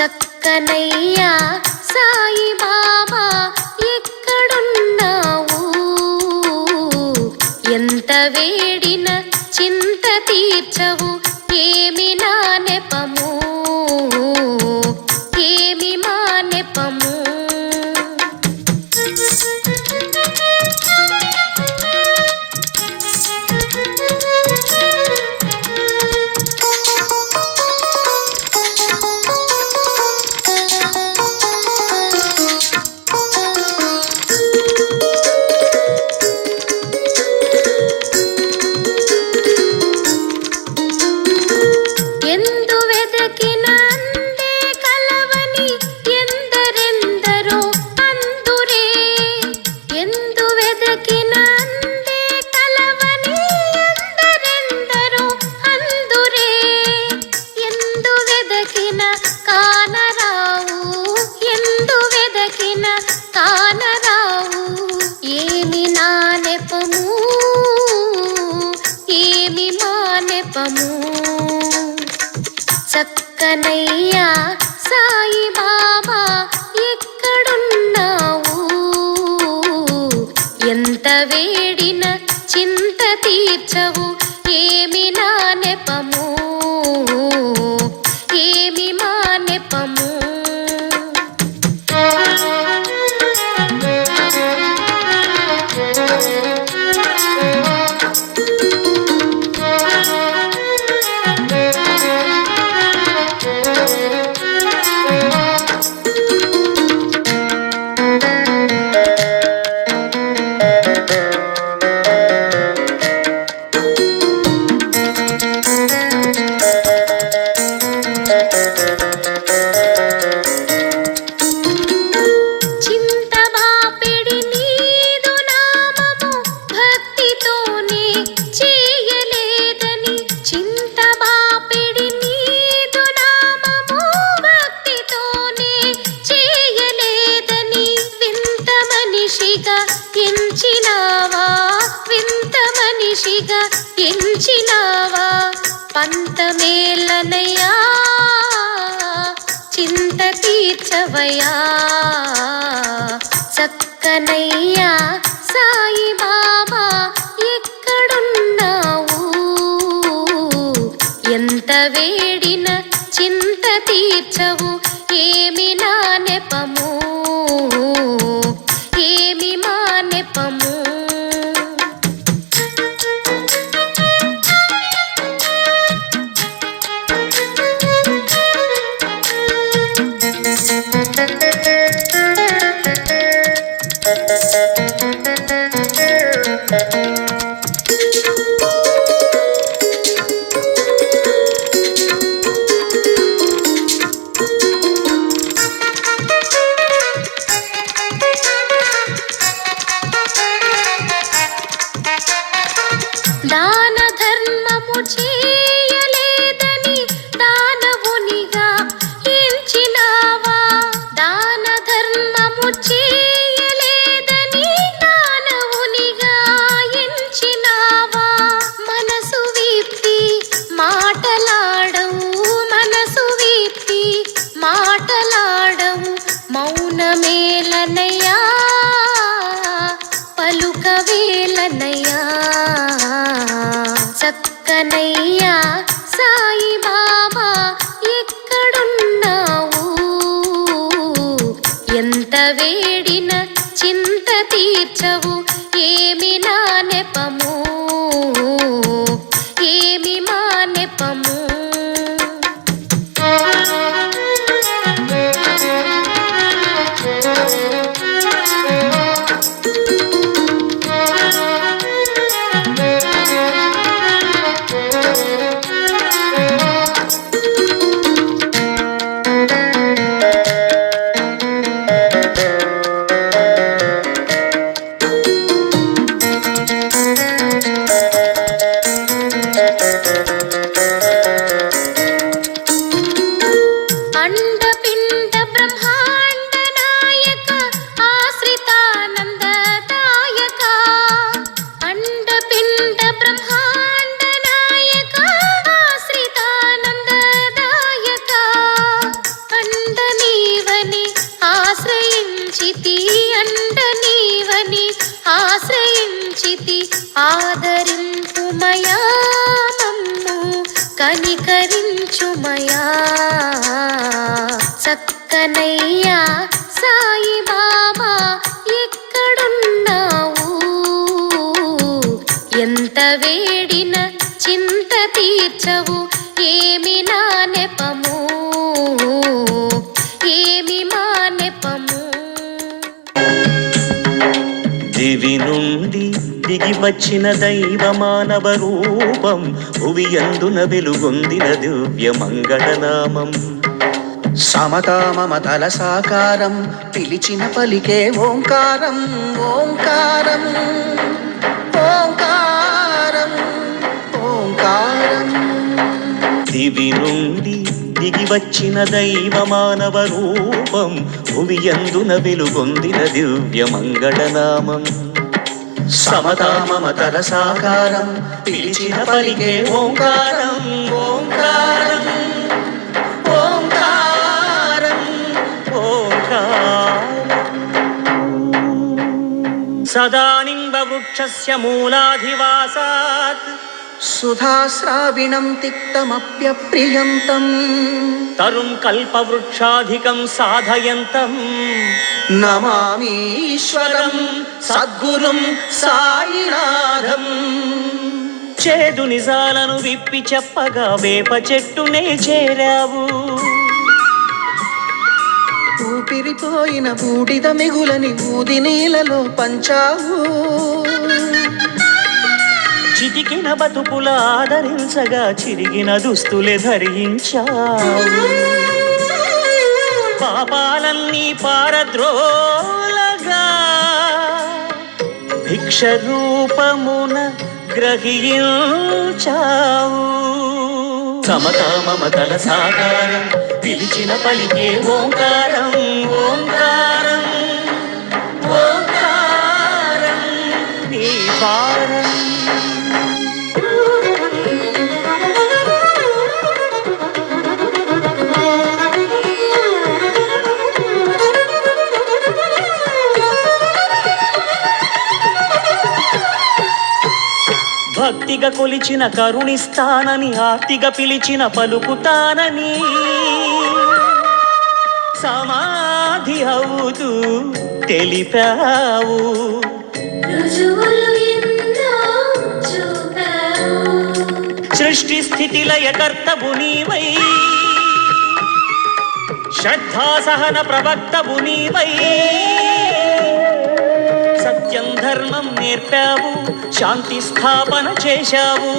చక్కనయ్యా సాయి బాబా ఎక్కడున్నావు? ఎంత వేడిన చింత తీర్చవు, ఏమి నా నెపము, ఏమి మా నెపము. ఎందు వెదకిన అందే కలవని ఎందరెందరో అందురే, ఎందు వెదకిన అందే కలవని ఎందరెందరో అందురే, ఎందు వెదకిన కానరావు, ఎందు వెదకిన కానరావు. ఏమి నా నెపము, ఏమి మా నెపము. చక్కనయ్యా సాయి బాబా ఎక్కడున్నావు? ఎంత వేడిన చింత తీర్చవు, ఏమి నా నెపము, ఏమి మా నెపము. చింతబాపిడి నీదు నామము భక్తితోనే చేయలేదని, చింతబాపిడి నీదు నామము భక్తితోనే చేయలేదని, వింత మనిషిగా ఎంచినావా, వింత మనిషిగా ఎంచినావా. పంతమేలనయ్యా చింత తీర్చవయ్యా. చక్కనయ్యా సాయి బాబా ఎక్కడున్నావు? ఎంత వేడిన చింత తీర్చవు, ఏమి నా నెపము, ఏమి మా నెపము. దాన ధర్మము చేయలేదని దానవునిగా ఎంచినావా, దాన ధర్మము చేయలేదని దానవునిగా ఎంచినావా. మనసు విప్పి మాటలాడవు, మనసు విప్పి మాటలాడవు, మౌనమేలనయ్యా పలుకవేలనయ్యా. చక్కనయ్యా సాయి బాబా ఎక్కడున్నావు? ఎంత వేడిన చింత తీర్చవు, ఏమి నా నెపము, ఏమి మా నెపము. అండ చక్కనయ్యా సాయి బాబా ఎక్కడున్నావు ఎంత వేడిన చింత తీర్చవు ఏమి నా నెపము ఏమి మా నెపము దివి నుండి దిగి వచ్చిన దైవ మానవ రూపం భువియందున వెలుగొందిన దివ్య మంగళనామం సమతా మమతల సాకారం పిలిచిన పలికే ఓంకారం ఓంకారం ఓంకారం ఓంకారం దివి నుండి దిగి వచ్చిన దైవ మానవ రూపం భువియందున వెలుగొందిన దివ్య మంగళనామం సమతా మమతల సాకారం పిలిచిన పలికే ఓంకారం ఓంకారం ఓంకారం సదానింబ వృక్షస్య మూలాధివాసాత్ సుధాస్రావిణం తిక్తమప్యప్రియంతం తరుం కల్పవృక్షాధికం సాధయంతం నమామీశ్వరం సద్గురుం సాయినాథం చేదు నిజాలను విప్పి చెప్పగా వేప చెట్టునే చేరావు ఊపిరిపోయిన బూడిద మిగులని ఊది నీలలో పంచావు చితికిన బతుకుల ఆదరించగా చిరిగిన దుస్తులే ధరించావు పాపాలన్నీ పారద్రోలగా భిక్ష రూపమున గ్రహించావు సమతా మమతల సాకారం పిలిచిన పలికే ఓంకారం ఓంకారం ఓంకారం నీ భారం భక్తిగా కొలిచిన కరుణిస్తానని ఆర్తిగా పిలిచిన పలుకుతానని సమాధి అవుతూ తెలిపావు సృష్టి స్థితి లయ కర్తవు నీవై శ్రద్ధా సహన ప్రవక్తవు నీవై సత్యం ధర్మం నేర్పావు శాంతి స్థాపన చేశావు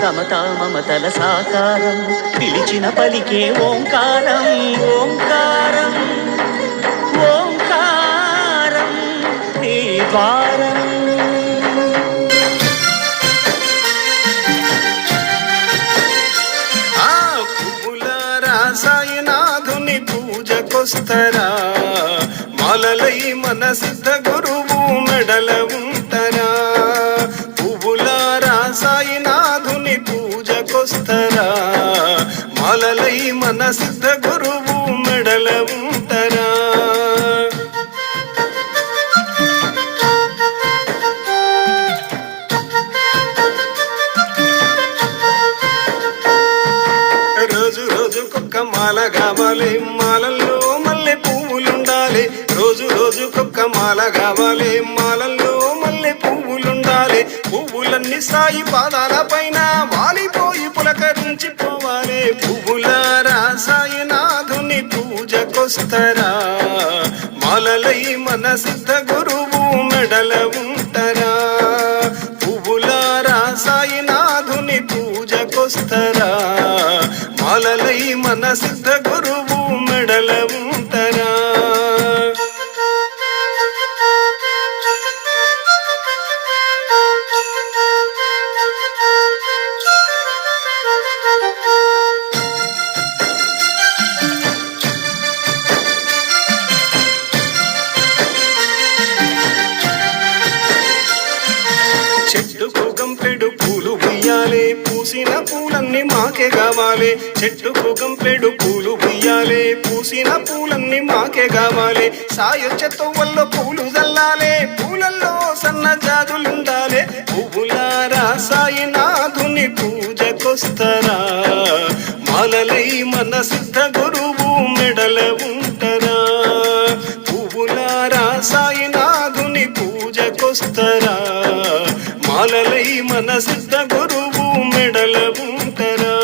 సమతా మమతల సాకారం పిలిచిన పలికే ఓంకారం ఓంకారం ఓంకారం నీ ద్వారం సాయినాథుని పూజకొస్తరా మాలలై మన సిద్ధ గురువు మెడల ఉంటారా పువ్వులారా సాయినాథుని పూజకొస్తరా మాలలై మన సిద్ధ గురువు మెడల ఉంటారా రోజు రోజుకొక్క మాల కావాలి మాలల్లో మల్లె పువ్వులుండాలి రోజు రోజుకొక్క మాల కావాలి మాలల్లో మల్లె పువ్వులుండాలి పువ్వులన్నీ సాయి పాదాల పైన వాలిపోయి పులకరించిపోవాలి పువ్వులారా సాయినాథుని పూజకొస్తరా మాలలై మన సిద్ధ గురువు మెడల ఉంటారా పువ్వులారా సాయినాథుని పూజకొస్తరా మాలలై మన సిద్ధ గురువు మెడల ఉంటారా చెట్టుకు గంపెడు పూలు ఉయ్యాలే పూసిన పూలన్నీ మాకే కావాలి చెట్టుకు గంపెడు పూలు ఉయ్యాలే పూసిన పూలన్నీ మాకే కావాలి సాయొచ్చతో వల్ల పూలు జల్లాలే పూలల్లో సన్న జాజులుండాలే పువ్వులారా సాయినాథుని పూజకు పూజకొస్తరా మాలలై మన సిద్ధ గురువు మెడల ఉంటరా పువ్వులారా సాయినాథుని పూజకొస్తరా మాలలై మన సిద్ధ గురువు మెడల ఉంటరా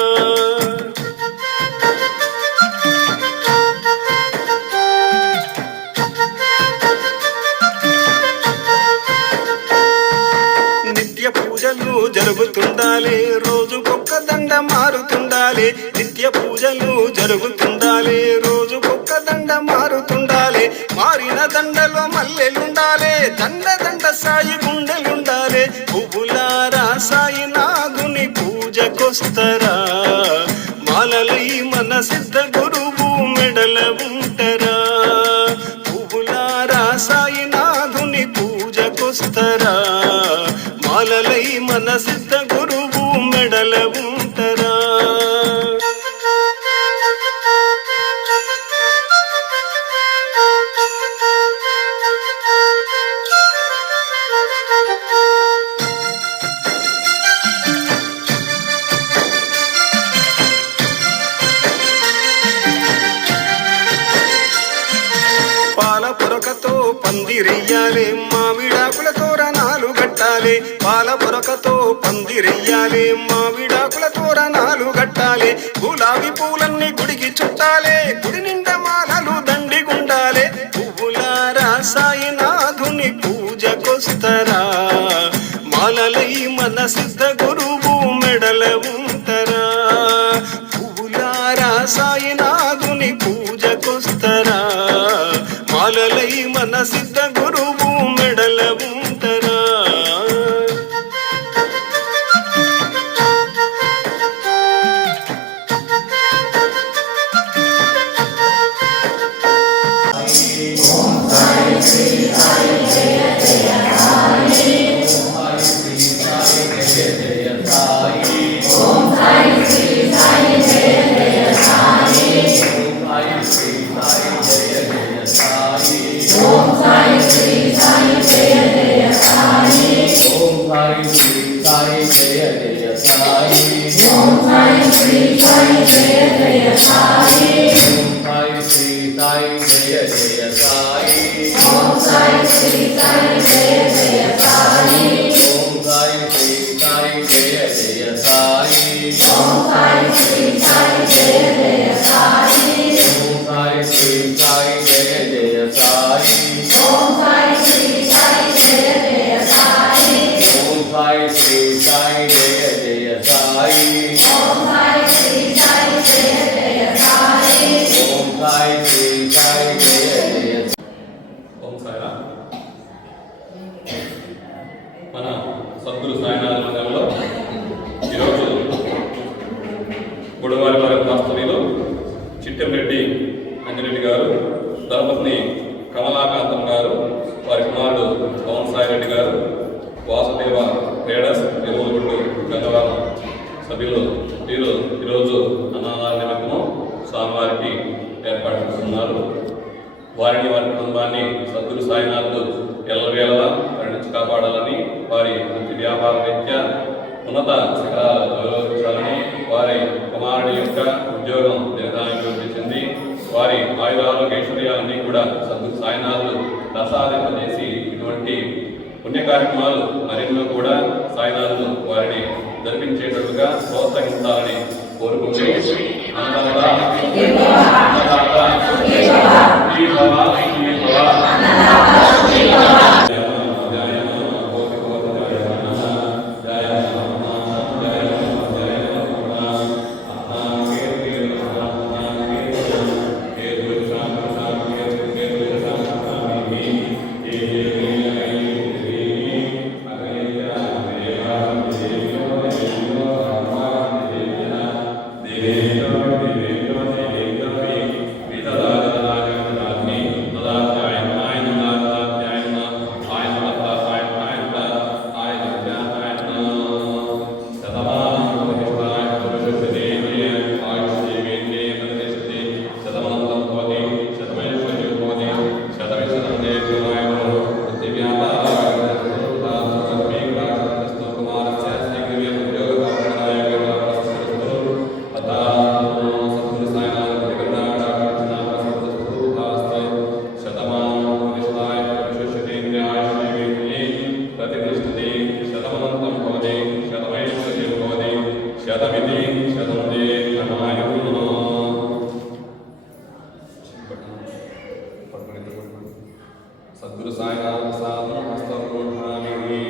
నిత్య పూజలు జరుగుతుండాలి రోజుకొక్క దండ మారుతుండాలి నిత్య పూజలు జరుగుతుండాలి రోజుకొక్క దండ మారుతుండాలి మారిన దండలో మల్లెలుండాలి దండ దండ సాయి గుండెలుండాలి పువ్వులారా సాయినాథుని పూజకొస్తరా మాలలై మన సిద్ధ గురువు మెడల ఉంటరా పువ్వులారా సాయినాథుని పూజకొస్తరా మాలలై మన సిద్ధ గురువు మెడల ఉంటరా పాల పొరకతో పందిరెయ్యాలి మామిడాకుల తోరణాలు కట్టాలి పాల పొరకతో పందిరెయ్యాలి మామిడాకుల తోరణాలు కట్టాలి గులాబీ పూలన్నీ గుడికి చుట్టాలి గుడి నిండా మాలలు దండిగుండాలి పువ్వులారా సాయినాథుని పూజకొస్తరా మాలలై మన సిద్ధ గురువు మెడల ఉంటరా పువ్వులారా సాయినాథుని పూజకొస్తరా మాలలై మన సిద్ధ గురువు మెడల ఉంటరా మన సద్గురు సాయినాథ మందిరంలో ఈరోజు గుడవారిపాలెం వాస్తవ్యులు చిట్టెంరెడ్డి అంజిరెడ్డి గారు, ధర్మపత్ని కమలాకాంతం గారు, వారి కుమారుడు పవన్ సాయి రెడ్డి గారు, వాసుదేవ ట్రేడర్స్ ఎరువులగుండు గంగవరం సభ్యులు వీరు ఈరోజు అన్నదాన నిమిత్తము స్వామివారికి ఏర్పాటు చేస్తున్నారు. వారిని వారి కుటుంబాన్ని సద్గురు సాయినాథుడు ఎల్లవేళలా వారి నుంచి కాపాడాలని, వారి వృత్తి వ్యాపార రీత్యా ఉన్నత శిఖరాలు గౌరవించాలని, వారి కుమారుడి యొక్క ఉద్యోగం దినదాభివృద్ధి చెంది వారి ఆయురారోగ్యైశ్వర్యాలన్నీ కూడా సద్గురు సాయినాథుడు ప్రసాదింపజేసి ఇటువంటి పుణ్య కార్యక్రమాలు మరెన్నో కూడా సాయినాథుడు వారిని జరిపించేటట్లుగా ప్రోత్సహించాలని కోరుకుంటూ శతమితి శతందే ఘనాయుః. సద్గురు సాయినాథ ప్రసాదం హస్తపూర్ణామి.